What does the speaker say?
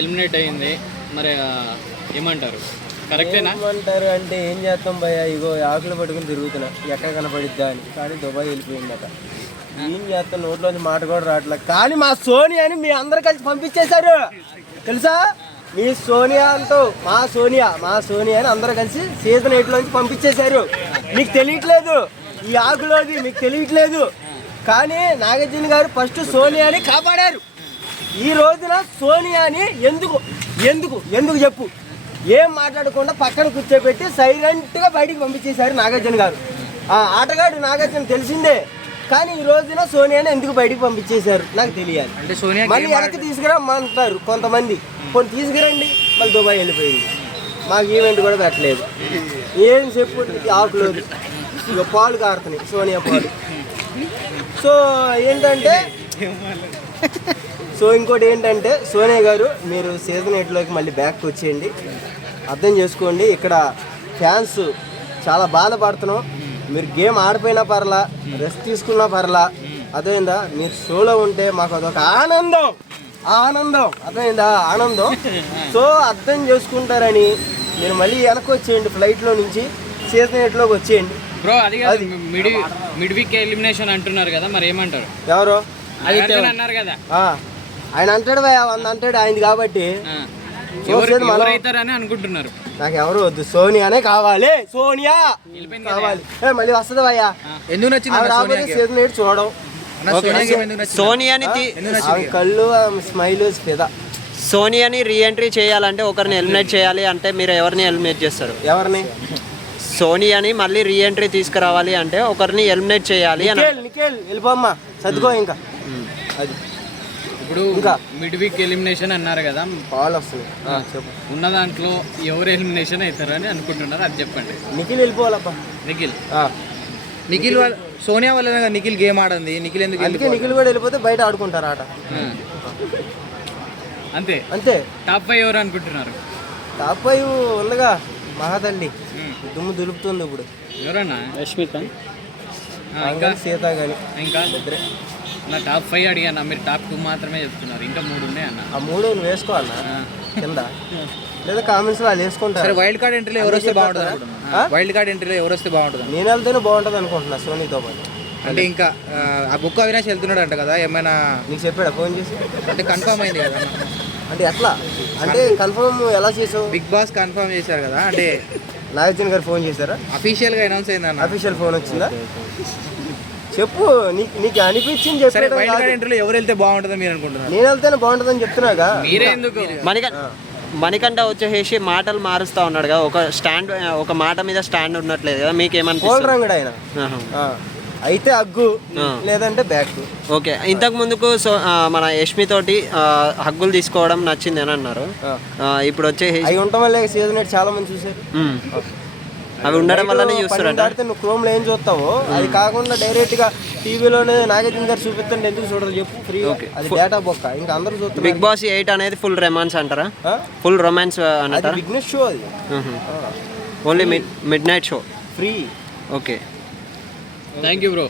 Eliminate అయింది మరి ఏమంటారు? కరెక్టేనా? ఏమంటారు అంటే ఏం చేస్తాం భయ్య, ఇగో ఆకులు పట్టుకుని తిరుగుతున్నా ఎక్కడ కనపడిద్దా అని. కానీ దుబాయ్ వెళ్ళిపోయిందట. ఏం చేస్తాం, నోట్లోంచి మాట కూడా రావట్లేదు. కానీ మా సోనియాని మీ అందరు కలిసి పంపించేశారు తెలుసా. మీ సోనియాతో మా సోనియాని అందరూ కలిసి సీజన్ 8లోంచి పంపించేశారు. మీకు తెలియట్లేదు ఈ ఆకులోది, మీకు తెలియట్లేదు. కానీ నాగార్జున గారు ఫస్ట్ సోనియాని కాపాడారు. ఈ రోజున సోనియాని ఎందుకు చెప్పు, ఏం మాట్లాడకుండా పక్కన కూర్చోబెట్టి సైలెంట్గా బయటికి పంపించేశారు నాగార్జున గారు. ఆటగాడు నాగార్జున తెలిసిందే, కానీ ఈ రోజున సోనియాని ఎందుకు బయటికి పంపించేశారు నాకు తెలియాలి. అంటే సోనియా మళ్ళీ వెనక్కి తీసుకురమ్మంటారు కొంతమంది, కొన్ని తీసుకురండి, మళ్ళీ దుబాయ్ వెళ్ళిపోయింది. మాకు ఈవెంట్ కూడా పెట్టలేదు. ఏం చెప్పు, ఆకులు ఇక పాలు కారుతున్నాయి, సోనియా పాలు. సో ఏంటంటే ఇంకోటి ఏంటంటే సోనియా గారు, మీరు సీజన్ 8లోకి మళ్ళీ బ్యాక్ వచ్చేయండి. అర్థం చేసుకోండి, ఇక్కడ ఫ్యాన్స్ చాలా బాధపడుతున్నాం. మీరు గేమ్ ఆడిపోయినా పర్లా, రెస్ట్ తీసుకున్నా పర్లా, అర్థమైందా. మీరు షోలో ఉంటే మాకు అదొక ఆనందం. అర్థమైందా, ఆనందం. సో అర్థం చేసుకుంటారని మీరు మళ్ళీ వెనక్కి వచ్చేయండి, ఫ్లైట్లో నుంచి సీజన్ 8లోకి వచ్చేయండి. బ్రో అది మిడ్ వీక్ ఎలిమినేషన్ అంటున్నారు కదా, మరి ఏమంటారు? ఎవరు అన్నారు కదా, ఆయన అంటాడు 100 అంటాడు ఆయనది కాబట్టి అని అనుకుంటున్నారు. నాకు ఎవరు వద్దు, సోనియానే కావాలి. సోనియా కావాలి. మళ్ళీ వస్తుంది భయ్యా. ఎందుకు నచ్చింది సీజన్ 8 చూడడం. సోనియాని కళ్ళు స్మైల్ ఫిదా. సోనియాని రీఎంట్రీ చేయాలంటే ఒకరిని ఎలిమినేట్ చేయాలి అంటే మీరు ఎవరిని ఎలిమినేట్ చేస్తారు? ఎవరిని? సోనియాని మళ్ళీ రీఎంట్రీ తీసుకురావాలి అంటే ఒకరిని ఎలిమినేట్ చేయాలి అని. నిఖిల్ వెళ్ళిపోమ్మా, చదువుకో. ఇంకా అది ఇప్పుడు ఇంకా మిడ్ వీక్ ఎలిమినేషన్ అన్నారు కదా, పాలు వస్తుంది ఉన్న దాంట్లో ఎవరు ఎలిమినేషన్ అవుతారని అనుకుంటున్నారు, అది చెప్పండి. నిఖిల్ వెళ్ళిపోవాలప్ప. నిఖిల్ సోనియా వల్ల నిఖిల్ గేమ్ ఆడింది. నిఖిల్ ఎందుకు? అందుకే నిఖిల్ కూడా వెళ్ళిపోతే బయట ఆడుకుంటారు ఆట. అంతే. టాప్ 5 ఎవరు అనుకుంటున్నారు? టాప్ 5 ఉందిగా మహాతల్లి, దుమ్ము దులుపుతుంది ఇప్పుడు. ఎవరన్నా? రష్మిత, ఇంకా సీత కానీ. ఇంకా నా టాప్ 5 అడిగాను, మీరు టాప్ 2 మాత్రమే చెప్తున్నారు, ఇంకా 3 ఉన్నాయి అన్న. ఆ 3 నువ్వు వేసుకోవాలన్నా కింద, లేదా కామెంట్స్ వాళ్ళు వేసుకుంటారు. వైల్డ్ కార్డ్ ఎంట్రీలో ఎవరు వస్తే బాగుంటుంది? వైల్డ్ కార్డ్ ఎంట్రీలో ఎవరు వస్తే బాగుంటుంది? నేను వెళ్తేనే బాగుంటుంది అనుకుంటున్నా సోనీతో పాటు. అంటే ఇంకా ఆ బుక్ అవినాష్ వెళ్తున్నాడు అంట కదా, ఏమైనా నీకు చెప్పాడా ఫోన్ చేసి? అంటే కన్ఫర్మ్ అయింది కదా. అంటే ఎట్లా అంటే కన్ఫర్మ్ ఎలా చేసావు? బిగ్ బాస్ కన్ఫర్మ్ చేశారు కదా, అంటే నాగార్జున గారు ఫోన్ చేశారా? అఫీషియల్గా అనౌన్స్ అయిందన్న. అఫీషియల్ ఫోన్ వచ్చిందా? చెప్పు, నీకు అనిపించింది చెప్పు. వైల్డ్ కార్డ్ ఎంట్రీలో ఎవరు వెళ్తే బాగుంటుందో మీరు అనుకుంటున్నారు? నేను వెళ్తేనే బాగుంటుందని చెప్తున్నాగా. మీరే ఎందుకు? మణికంఠ వచ్చేసి మాటలు మారుస్తా ఉన్నాడు కదా, ఒక మాట మీద స్టాండ్ ఉండట్లేదు కదా, మీకు ఏమనిపిస్తుంది? రంగుడు ఆయన అయితే అగ్గు, లేదంటే బ్యాక్. ఓకే, ఇంతకు ముందుకు మన యష్మి తోటి హగ్గులు తీసుకోవడం నచ్చింది అని అన్నారు. ఇప్పుడు వచ్చేసి అవి ఉండటం వల్ల సీజన్ 8 చాలా మంది చూసారు. అవి ఉండడం వల్లనే చూస్తారంట. నువ్వు క్రోమ్ లో ఏం చూస్తావో అది కాకుండా డైరెక్ట్ గా టీవీలోనే నాగార్జున గారు చూపిస్తుంటే ఎందుకు చూడదు చెప్పు? ఫ్రీ, అది డేటా బొక్క, ఇంకా అందరూ చూస్తారు. బిగ్ బాస్ 8 అనేది ఫుల్ రొమాన్స్ అంటారా? ఫుల్ రొమాన్స్ అంటారా? బిజినెస్ షో అది, only mid night show, free. Okay, thank you bro.